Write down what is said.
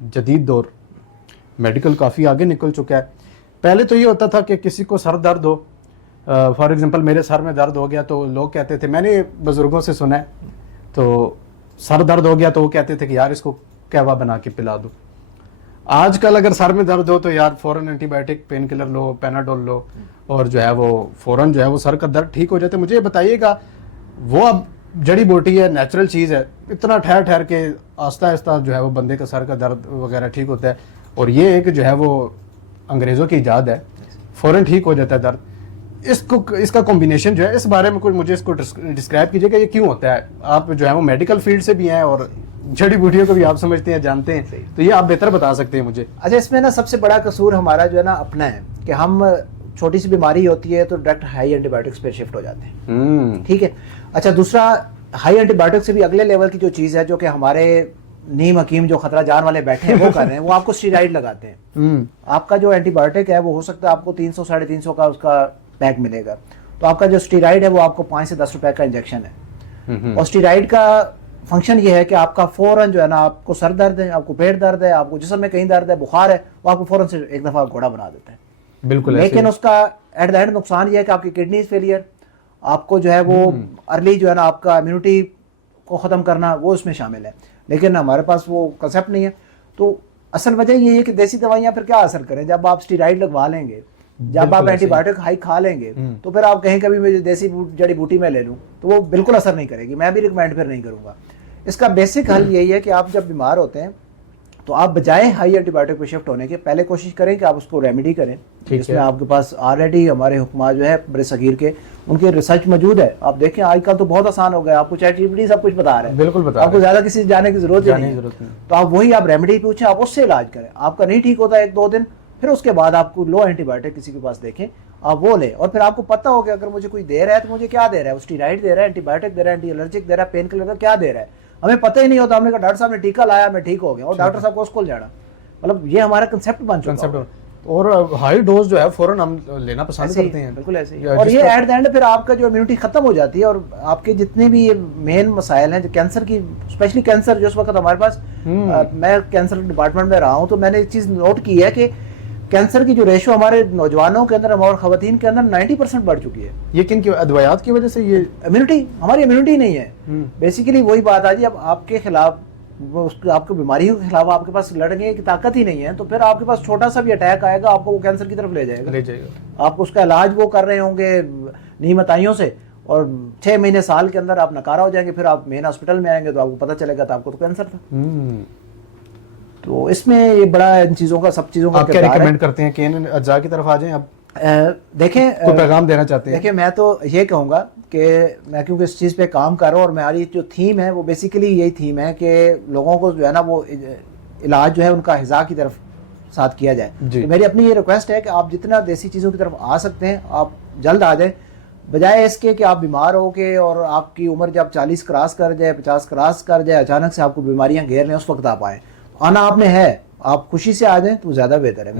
جدید دور میڈیکل کافی آگے نکل چکا ہے. پہلے تو یہ ہوتا تھا کہ کسی کو سر درد ہو, فار ایگزامپل میرے سر میں درد ہو گیا تو لوگ کہتے تھے, میں نے بزرگوں سے سنا ہے, تو سر درد ہو گیا تو وہ کہتے تھے کہ یار اس کو قہوہ بنا کے پلا دو. آج کل اگر سر میں درد ہو تو یار فوراً اینٹی بائیوٹک پین کلر لو, پیناڈول لو, اور جو ہے وہ فوراً جو ہے وہ سر کا درد ٹھیک ہو جاتا ہے. مجھے یہ بتائیے گا, وہ اب جڑی بوٹی ہے, نیچرل چیز ہے, اتنا ٹھہر ٹھہر کے آہستہ آہستہ جو ہے وہ بندے کا سر کا درد وغیرہ ٹھیک ہوتا ہے, اور یہ ایک جو ہے وہ انگریزوں کی ایجاد ہے, فوراً ٹھیک ہو جاتا ہے درد. اس کا کمبینیشن جو ہے, اس بارے میں کوئی مجھے اس کو ڈسکرائب کیجیے کہ یہ کیوں ہوتا ہے. آپ جو ہے وہ میڈیکل فیلڈ سے بھی ہیں اور جڑی بوٹیوں کو بھی آپ سمجھتے ہیں, جانتے ہیں, تو یہ آپ بہتر بتا سکتے ہیں مجھے. اچھا, اس میں نا سب سے بڑا قصور ہمارا جو ہے نا اپنا ہے کہ ہم چھوٹی سی بیماری ہوتی ہے تو ڈائریکٹ ہائی اینٹی بایوٹکس پہ شفٹ ہو جاتے ہیں. ٹھیک ہے. اچھا, دوسرا ہائی اینٹی بایوٹک سے بھی اگلے لیول کی جو چیز ہے جو کہ ہمارے نیم حکیم جو خطرہ جان والے بیٹھے ہیں وہ کر رہے ہیں, وہ آپ کو اسٹیرائڈ لگاتے ہیں. آپ کا جو اینٹی بایوٹک ہے وہ ہو سکتا ہے آپ کو 300 350 کا اس کا پیک ملے گا, تو آپ کا جو اسٹیرائڈ ہے وہ آپ کو 5 سے 10 روپے کا انجیکشن ہے. اور اسٹیرائڈ کا فنکشن یہ ہے کہ آپ کا فوراً جو ہے نا, آپ کو سر درد ہے, آپ کو پیٹ درد ہے, آپ کو جسم میں کہیں درد ہے, بخار ہے, وہ آپ کو فوراً سے ایک دفعہ گھوڑا بنا دیتا ہے. بالکل. لیکن اس کا ایٹ دا اینڈ نقصان یہ ہے کہ آپ کی کڈنیز فیلئر, آپ کو جو ہے وہ ارلی جو ہے نا آپ کا امیونٹی کو ختم کرنا, وہ اس میں شامل ہے. لیکن ہمارے پاس وہ کنسیپٹ نہیں ہے. تو اصل وجہ یہ ہے کہ دیسی دوائیاں پھر کیا اثر کریں, جب آپ اسٹیرائڈ لگوا لیں گے, جب آپ اینٹی بایوٹک ہائی کھا لیں گے, تو پھر آپ کہیں کبھی مجھے دیسی جڑی بوٹی میں لے لوں, تو وہ بالکل اثر نہیں کرے گی. میں بھی ریکمینڈ پھر نہیں کروں گا. اس کا بیسک حل یہی ہے کہ آپ جب بیمار ہوتے ہیں تو آپ بجائے ہائی اینٹی بایوٹک پہ شفٹ ہونے کے پہلے کوشش کریں کہ آپ اس کو ریمیڈی کریں, جس میں آپ کے پاس آلریڈی ہمارے حکماں جو ہے بڑے صغیر کے, ان کے ریسرچ موجود ہے. آپ دیکھیں آج کل تو بہت آسان ہو گیا, آپ کو chat G P T sub کچھ بتا رہے ہیں, بالکل بتا, آپ کو زیادہ کسی جانے کی ضرورت نہیں ہے. تو آپ وہی آپ ریمیڈی پوچھیں, آپ اس سے علاج کریں. آپ کا نہیں ٹھیک ہوتا 1-2 دن, پھر اس کے بعد آپ کو لو اینٹی بایوٹک کسی کے پاس دیکھیں, آپ وہ لیں. اور پھر آپ کو پتہ ہو کہ اگر مجھے کوئی دے رہا ہے تو مجھے کیا دے رہا ہے, وہ اسٹیرائڈ دے رہا ہے, اینٹی بایوٹک دے رہا ہے, اینٹی الرجک دے رہا ہے, پین کلر کیا دے رہا ہے. ہمیں پتہ ہی نہیں ہوتا, ہم نے کہا ڈاکٹر صاحب نے ٹیکا لایا میں ٹھیک ہو گیا, اور ڈاکٹر صاحب کو اس کو جانا. مطلب یہ ہمارا کنسیپٹ بن چکا ہے. اور ہائی ڈوز جو ہے فوراً ہم لینا پسند کرتے ہیں. بالکل ایسے ہی. اور یہ ایٹ دا اینڈ پھر آپ کا جو امیونٹی ختم ہو جاتی ہے, اور آپ کے جتنے بھی یہ مین مسائل ہیں جو کینسر کی, اسپیشلی کینسر جو اس وقت ہمارے پاس, میں کینسر ڈپارٹمنٹ میں رہا ہوں, تو میں نے ایک چیز نوٹ کی ہے کہ کینسر کی جو ریشو ہمارے نوجوانوں کے اندر اور خواتین کے اندر 90% بڑھ چکی ہے. یہ کن کی ادویات کی وجہ سے؟ یہ امیونٹی, ہماری امیونٹی نہیں ہے. بیسیکلی وہی بات آ جی, اب آپ کے خلاف آپ کو بیماریوں کے خلاف آپ کے پاس لڑنے کی طاقت ہی نہیں ہے, تو پھر آپ کے پاس چھوٹا سا بھی اٹیک آئے گا, آپ کو وہ کینسر کی طرف لے جائے گا. آپ اس کا علاج وہ کر رہے ہوں گے نیم عطائیوں سے, اور 6 مہینے سال کے اندر آپ ناکارہ ہو جائیں گے. پھر آپ مین ہاسپٹل میں آئیں گے تو آپ کو پتہ چلے گا تو آپ کو تو کینسر تھا. تو اس میں یہ بڑا ان چیزوں کا, سب چیزوں کا آپ کیا ریکمینڈ کرتے ہیں کہ ان اجزاء کی طرف آ جائیں؟ اب دیکھیں, کوئی پیغام دینا چاہتے ہیں؟ دیکھیں, میں تو یہ کہوں گا کہ میں کیونکہ اس چیز پہ کام کر رہا ہوں, اور ہماری جو تھیم ہے وہ بیسیکلی یہی تھیم ہے کہ لوگوں کو جو ہے نا وہ علاج جو ہے ان کا غذا کی طرف ساتھ کیا جائے. تو میری اپنی یہ ریکویسٹ ہے کہ آپ جتنا دیسی چیزوں کی طرف آ سکتے ہیں آپ جلد آ جائیں, بجائے اس کے کہ آپ بیمار ہو کے اور آپ کی عمر جب 40 کراس کر جائے, 50 کراس کر جائے, اچانک سے آپ کو بیماریاں گھیر لیں, اس وقت آپ آئیں. آنا آپ نے ہے, آپ خوشی سے آ جائیں تو زیادہ بہتر ہے.